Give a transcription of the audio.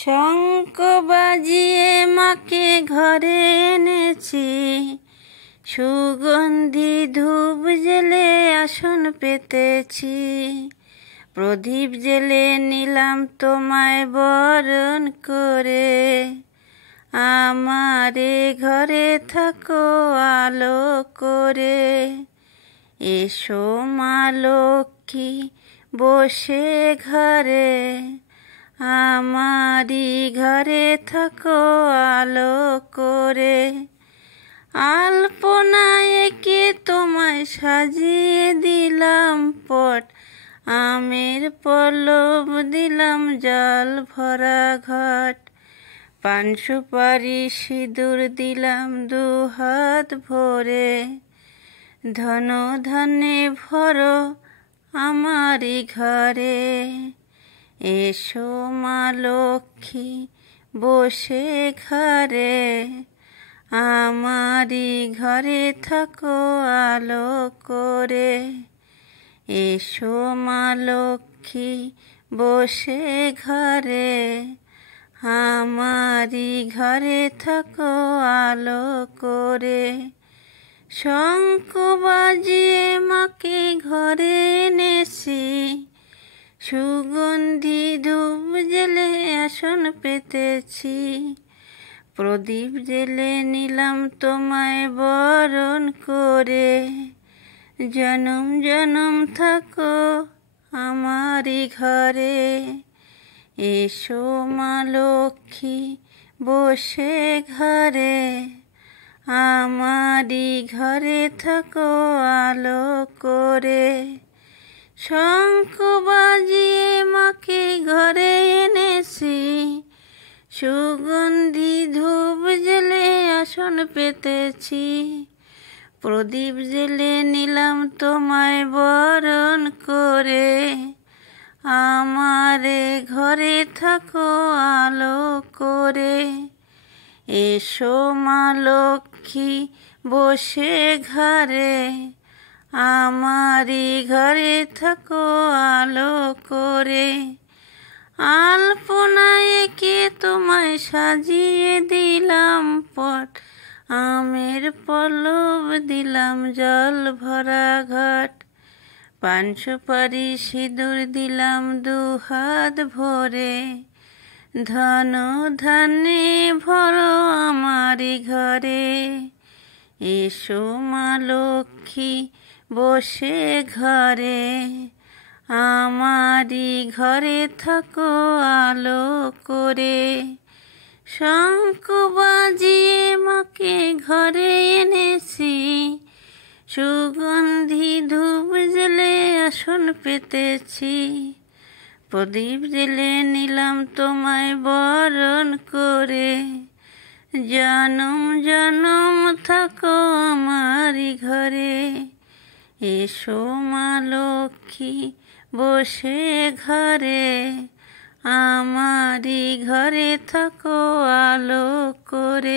শঙ্খ বাজিয়ে মাকে ঘরে এনেছি, সুগন্ধি ধূপ জেলে আসন পেতেছি। প্রদীপ জেলে নিলাম তোমায় বরণ করে, আমারে ঘরে থাকো আলো করে। এসো মা লক্ষ্মী বসে ঘরে, আমারি ঘরে থাকো আলো করে। আলপনা এঁকে তোমায় সাজিয়ে দিলাম পট, আমের পল্লব দিলাম জল ভরা ঘট। পান সুপারি সিঁদুর দিলাম দুহাত ভরে, ধন ধান্যে ভরো আমারি ঘরে। এসো মা লক্ষ্মী বসে ঘরে, আমারি ঘরে থাকো আলো করে। এসো মা লক্ষ্মী বসে ঘরে, আমারি ঘরে থাকো আলো করে। শঙ্খ বাজিয়ে মাকে ঘরে এনেছি, সুগন্ধি ধূপ জেলে আসন পেতেছি। প্রদীপ জেলে নিলাম তোমায় বরণ করে, জনম জনম থাকো আমারি ঘরে। এসো মা লক্ষ্মী বসে ঘরে, আমারি ঘরে থাকো আলো করে। শঙ্খ বাজিয়ে মাকে ঘরে এনেছি, সুগন্ধি ধূপ জেলে আসন পেতেছি। প্রদীপ জেলে নিলাম তোমায় বরণ করে, আমারে ঘরে থাকো আলো করে। এসো মা লক্ষ্মী বসে ঘরে, আমারি ঘরে থাকো আলো করে। আলপনা এঁকে তোমায় সাজিয়ে দিলাম পট, আমের পল্লব দিলাম জল ভরা ঘট। পান সুপারি সিঁদুর দিলাম দুহাত ভরে, ধন ধান্যে ভরো আমারি ঘরে। এসো মা লক্ষ্মী বসে ঘরে, আমারি ঘরে থাকো আলো করে। শঙ্খ বাজিয়ে মাকে ঘরে এনেছি, সুগন্ধি ধূপ জেলে আসন পেতেছি। প্রদীপ জেলে নিলাম তোমায় বরণ করে, জনম জনম থাকো আমারি ঘরে। এসো মা লক্ষ্মী বসে ঘরে, আমারি ঘরে থাকো আলো করে।